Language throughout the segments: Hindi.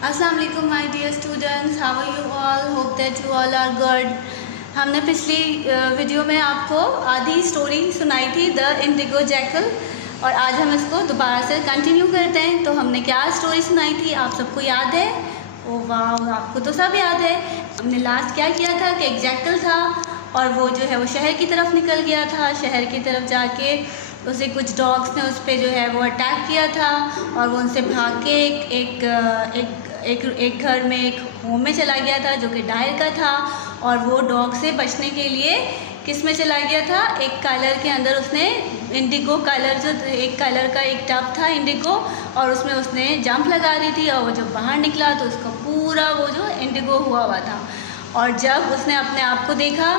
अस्सलाम वालेकुम my dear students, how are you all? Hope that you all are good. हमने पिछली वीडियो में आपको आधी स्टोरी सुनाई थी, द इंडिगो जैकल, और आज हम इसको दोबारा से कंटिन्यू करते हैं। तो हमने क्या स्टोरी सुनाई थी, आप सबको याद है? ओ वाह, आपको तो सब याद है। हमने लास्ट क्या किया था कि एक जैकल था और वो जो है वो शहर की तरफ निकल गया था। शहर की तरफ जाके उसे कुछ डॉग्स ने उस पर जो है वो अटैक किया था और वो उनसे भाग के एक घर में, एक होम में चला गया था जो कि डायर का था। और वो डॉग से बचने के लिए किस में चला गया था, एक कलर के अंदर उसने इंडिगो कलर, जो एक कलर का एक टब था इंडिगो, और उसमें उसने जंप लगा दी थी। और वो जब बाहर निकला तो उसका पूरा वो जो इंडिगो हुआ था। और जब उसने अपने आप को देखा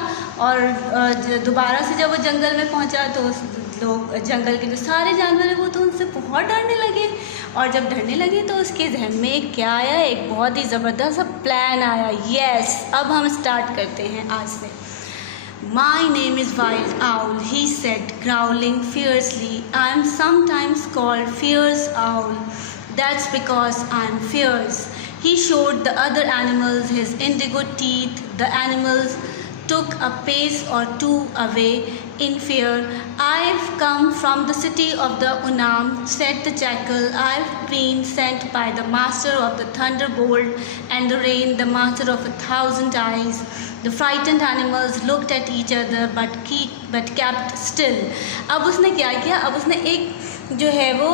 और दोबारा से जब वो जंगल में पहुंचा तो उस लोग, जंगल के जो सारे जानवर हैं वो तो उनसे बहुत डरने लगे। और जब डरने लगे तो उसके जहन में क्या आया, एक बहुत ही ज़बरदस्त सा प्लान आया। यस, अब हम स्टार्ट करते हैं आज से। My name is Wild Owl, he said, growling fiercely. I am sometimes called Fierce Owl. That's because I am fierce. He showed the other animals his indigo teeth. The animals took a pace or two away in fear. I've come from the city of the Unam, said the jackal. I've been sent by the master of the thunderbolt and the rain, the master of 1,000 eyes. The frightened animals looked at each other but kept still. अब उसने क्या किया, अब उसने एक जो है वो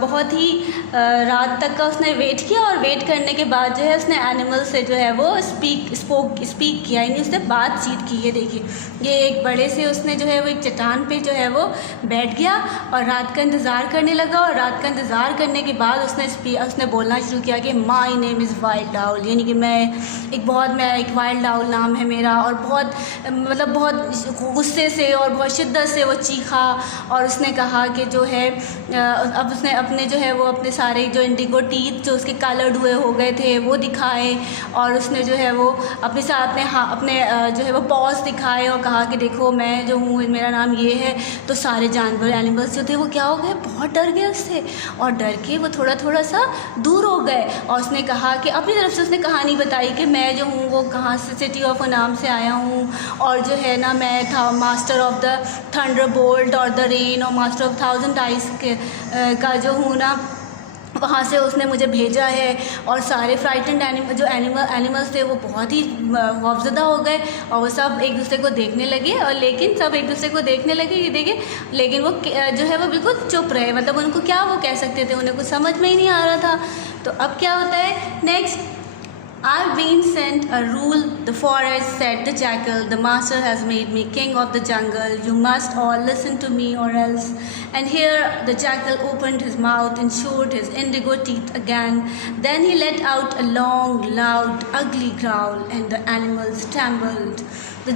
बहुत ही रात तक का उसने वेट किया, और वेट करने के बाद जो है उसने एनिमल से जो है वो स्पीक किया, यानी उसने बातचीत की है। देखिए, ये एक बड़े से उसने जो है वो एक चट्टान पे जो है वो बैठ गया और रात का इंतज़ार करने लगा। और रात का इंतज़ार करने के बाद उसने बोलना शुरू किया कि my name is wild owl, यानी कि मैं एक वाइल्ड आउल नाम है मेरा। और बहुत गुस्से से और बहुत शिद्दत से वो चीखा और उसने कहा कि जो है अब उसने अपने जो है वो अपने सारे जो इंडिगो टीथ जो उसके कलर्ड हुए हो गए थे वो दिखाए, और उसने जो है वो अपने जो है वो पॉज दिखाए और कहा कि देखो मैं जो हूँ, मेरा नाम ये है। तो सारे जानवर, एनिमल्स जो थे वो क्या हो गए, बहुत डर गए उससे, और डर के वो थोड़ा सा दूर हो गए। और उसने कहा कि अपनी तरफ से उसने कहानी बताई कि मैं जो हूँ वो कहाँ से, सिटी ऑफ नाम से आया हूँ, और जो है ना मैं था मास्टर ऑफ द थंडरबोल्ट और द रेन और मास्टर ऑफ 1,000 आइज का जो हूँ ना, वहाँ से उसने मुझे भेजा है। और सारे फ्राइटेंड एनिमल्स थे वो बहुत ही खौफज़दा हो गए और वो सब एक दूसरे को देखने लगे। और लेकिन ये देखे, लेकिन वो जो है वो बिल्कुल चुप रहे, मतलब उनको क्या वो कह सकते थे, उन्हें कुछ समझ में ही नहीं आ रहा था। तो अब क्या होता है next, I've been sent a rule, the forest, said the jackal. The master has made me king of the jungle. You must all listen to me or else. And here the jackal opened his mouth and showed his indigo teeth again. Then he let out a long, loud, ugly growl, and the animals trembled. The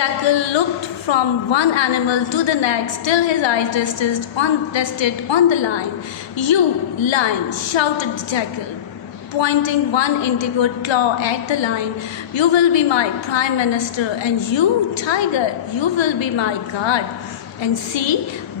jackal looked from one animal to the next till his eyes rested on the lion. You, lion, shouted the jackal, pointing one indigo claw at the lion. You will be my prime minister, and you, tiger, you will be my guard. And see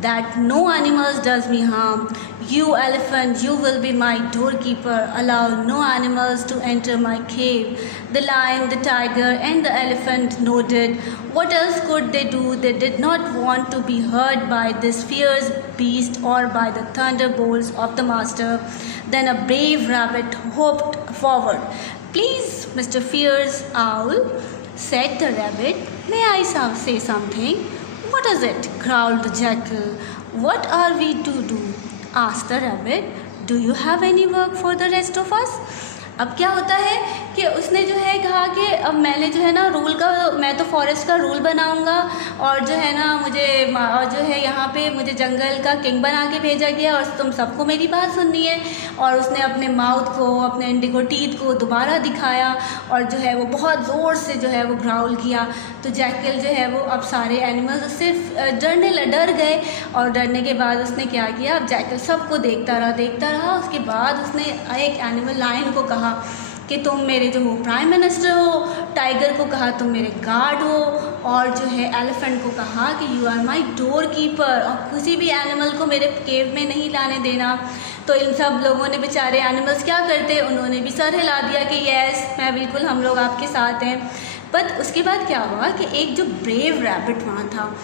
that no animals does me harm. You, elephant, you will be my doorkeeper. Allow no animals to enter my cave. The lion, the tiger, and the elephant nodded. What else could they do? They did not want to be hurt by this fierce beast or by the thunderbolts of the master. Then a brave rabbit hopped forward. Please, Mr. Fierce Owl, said the rabbit, may I say something? What is it? Growled the jackal. What are we to do? Asked the rabbit. Do you have any work for the rest of us? अब क्या होता है कि उसने जो है कहा कि अब मैंने जो है ना मैं तो फॉरेस्ट का रूल बनाऊंगा, और जो है ना और जो है यहाँ पे मुझे जंगल का किंग बना के भेजा गया, और तुम सबको मेरी बात सुननी है। और उसने अपने माउथ को, अपने इंडिगो टीथ को दोबारा दिखाया और जो है वो बहुत ज़ोर से जो है वो ग्राउल किया। तो जैकल जो है वो अब सारे एनिमल्स उससे डर गए, और डरने के बाद उसने क्या किया, अब जैकल सबको देखता रहा। उसके बाद उसने एक एनिमल लायन को कहा कि तुम मेरे जो हो प्राइम मिनिस्टर हो, टाइगर को कहा तुम मेरे गार्ड हो, और जो है एलिफेंट को कहा कि you are my door keeper, और किसी भी एनिमल को मेरे केव में नहीं लाने देना। तो इन सब लोगों ने बेचारे एनिमल्स क्या करते, उन्होंने भी सर हिला दिया कि यस मैं बिल्कुल, हम लोग आपके साथ हैं। बट उसके बाद क्या हुआ कि एक जो ब्रेव रैबिट वहाँ था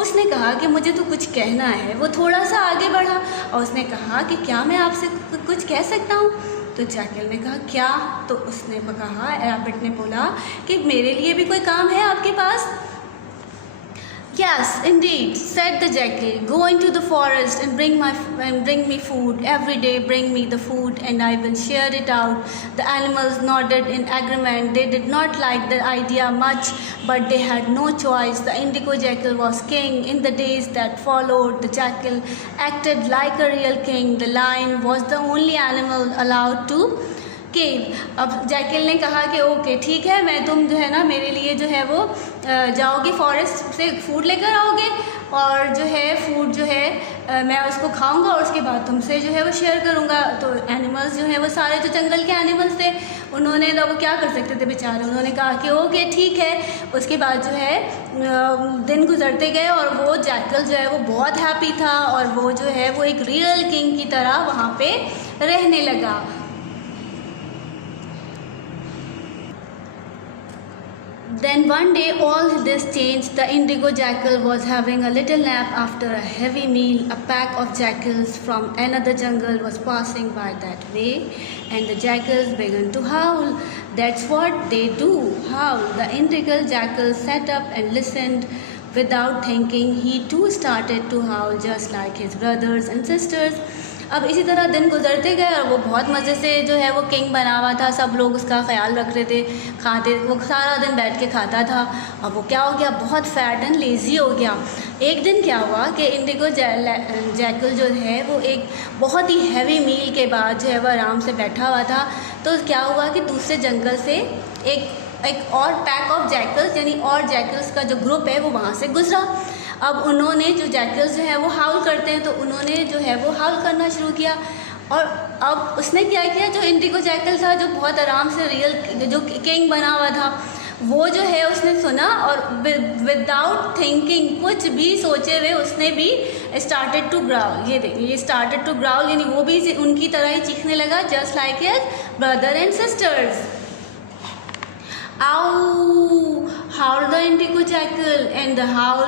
उसने कहा कि मुझे तो कुछ कहना है। वो थोड़ा सा आगे बढ़ा और उसने कहा कि क्या मैं आपसे कुछ कह सकता हूँ। तो जैकल ने कहा क्या? तो उसने कहा, रैबिट ने बोला कि मेरे लिए भी कोई काम है आपके पास? Yes, indeed, said the jackal. Go into the forest and bring me food every day. Bring me the food, and I will share it out. The animals nodded in agreement. They did not like the idea much, but they had no choice. The indigo jackal was king. In the days that followed, the jackal acted like a real king. The lion was the only animal allowed to केव। अब जैकल ने कहा कि ओके ठीक है, मैं तुम जो है ना मेरे लिए जो है वो जाओगे फॉरेस्ट से फूड लेकर आओगे और जो है फूड जो है मैं उसको खाऊंगा और उसके बाद तुमसे जो है वो शेयर करूंगा। तो एनिमल्स जो है वो सारे जो जंगल के एनिमल्स थे उन्होंने तो वो क्या कर सकते थे बेचारे, उन्होंने कहा कि ओके ठीक है। उसके बाद जो है दिन गुजरते गए और वो जैकल जो है वो बहुत हैप्पी था और वो जो है वो एक रियल किंग की तरह वहाँ पे रहने लगा। Then one day all this changed. The indigo jackal was having a little nap after a heavy meal. A pack of jackals from another jungle was passing by that way, and the jackals began to howl. That's what they do, howl. The indigo jackal sat up and listened. Without thinking, he too started to howl just like his brothers and sisters. अब इसी तरह दिन गुजरते गए और वो बहुत मज़े से जो है वो किंग बना हुआ था, सब लोग उसका ख्याल रख रहे थे, खाते, वो सारा दिन बैठ के खाता था। अब वो क्या हो गया, बहुत फैट एंड लेज़ी हो गया। एक दिन क्या हुआ कि इंडिगो जैकल जो है वो एक बहुत ही हैवी मील के बाद जो है वो आराम से बैठा हुआ था। तो क्या हुआ कि दूसरे जंगल से एक और पैक ऑफ जैकल्स यानी और जैकल्स का जो ग्रुप है वो वहाँ से गुजरा। अब उन्होंने जो जैकल्स जो है वो हाउल करते हैं तो उन्होंने जो है वो हाउल करना शुरू किया। और अब उसने क्या किया, जो इंडिगो जैकल था जो बहुत आराम से रियल जो किंग बना हुआ था वो जो है उसने सुना और विदाउट थिंकिंग, कुछ भी सोचे हुए उसने भी स्टार्टेड टू ग्राउल। ये देखिए, ये स्टार्टेड टू ग्राउल यानी वो भी उनकी तरह ही चीखने लगा, just like his brother and sisters. Ow! Howled the indigo jackal, and the howl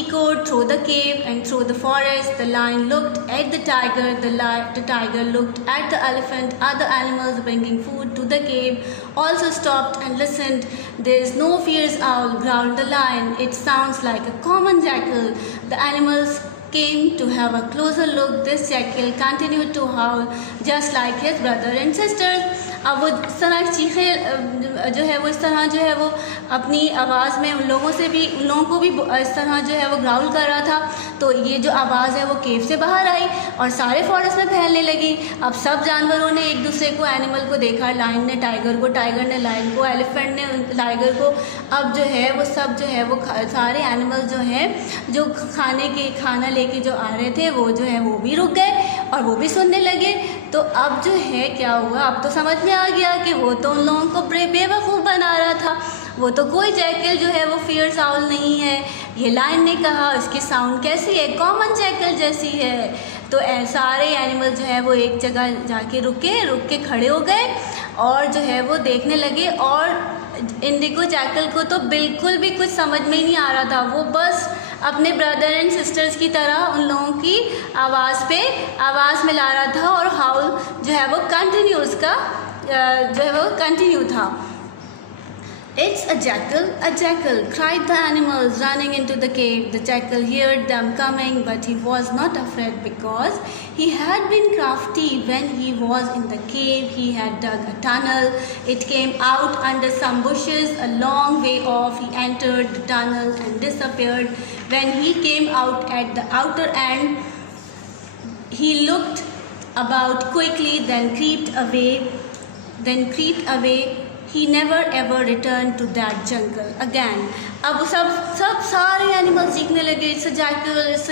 echoed through the cave and through the forest. The lion looked at the tiger, the tiger looked at the elephant. Other animals bringing food to the cave also stopped and listened. There is no fierce owl, growled the lion. It sounds like a common jackal. The animals came to have a closer look. This jackal continued to howl just like his brother and sisters. अब वो इस तरह चीखे जो है वो इस तरह जो है वो अपनी आवाज़ में उन लोगों को भी इस तरह जो है वो ग्राउल कर रहा था। तो ये जो आवाज़ है वो केव से बाहर आई और सारे फॉरेस्ट में फैलने लगी। अब सब जानवरों ने एक दूसरे को, एनिमल को देखा, लायन ने टाइगर को, टाइगर ने लायन को, एलिफेंट ने टाइगर को। अब जो है वो सब जो है वो सारे एनिमल जो हैं जो खाना लेके जो आ रहे थे वो जो है वो भी रुक गए और वो भी सुनने लगे। तो अब जो है क्या हुआ, अब तो समझ में आ गया कि वो तो उन लोगों को बेवकूफ़ बना रहा था, वो तो कोई जैकल जो है वो फियर्स आउल नहीं है। ये लायन ने कहा इसकी साउंड कैसी है, कॉमन जैकल जैसी है। तो सारे एनिमल जो है वो एक जगह जाके रुक के खड़े हो गए और जो है वो देखने लगे। और इंडिगो जैकल को तो बिल्कुल भी कुछ समझ में ही नहीं आ रहा था, वो बस अपने ब्रदर एंड सिस्टर्स की तरह उन लोगों की आवाज़ मिला रहा था और हाउल जो है वो कंटिन्यू था। It's a jackal, cried the animals running into the cave. The jackal heard them coming, but he was not afraid because he had been crafty. When he was in the cave, he had dug a tunnel. It came out under some bushes a long way off. He entered the tunnel and disappeared. When he came out at the outer end, he looked about quickly, then creeped away. He never ever returned to that jungle again. अब सब सारे एनिमल्स सीखने लगे, इट्स अ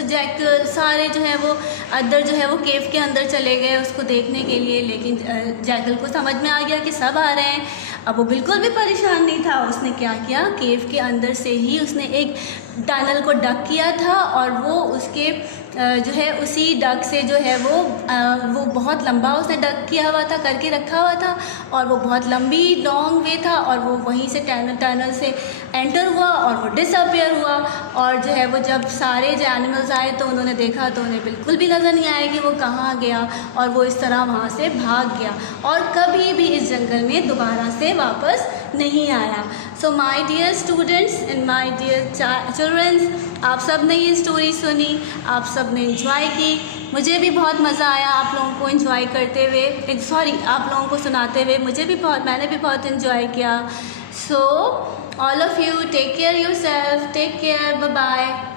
जैकल। सारे जो है वो अंदर जो है वो केव के अंदर चले गए उसको देखने के लिए, लेकिन जैकल को समझ में आ गया कि सब आ रहे हैं। अब वो बिल्कुल भी परेशान नहीं था। उसने क्या किया, केव के अंदर से ही उसने एक टनल को डग किया था और वो उसके जो है उसी डग से जो है वो बहुत लंबा उसने डग किया हुआ था, करके रखा हुआ था और वो बहुत लंबी लॉन्ग वे था और वो वहीं से टनल से एंटर हुआ और वो डिसअपियर हुआ। और जो है वो जब सारे जो एनिमल्स आए तो उन्होंने देखा तो उन्हें बिल्कुल भी नज़र नहीं आया कि वो कहाँ गया और वो इस तरह वहाँ से भाग गया और कभी भी इस जंगल में दोबारा से वापस नहीं आया। So my dear students and my dear childrens, आप सब ने ये स्टोरी सुनी, आप सब ने एंजॉय की। मुझे भी बहुत मज़ा आया आप लोगों को एंजॉय करते हुए, सॉरी आप लोगों को सुनाते हुए। मैंने भी बहुत एंजॉय किया। So all of you take care yourself, take care, bye bye.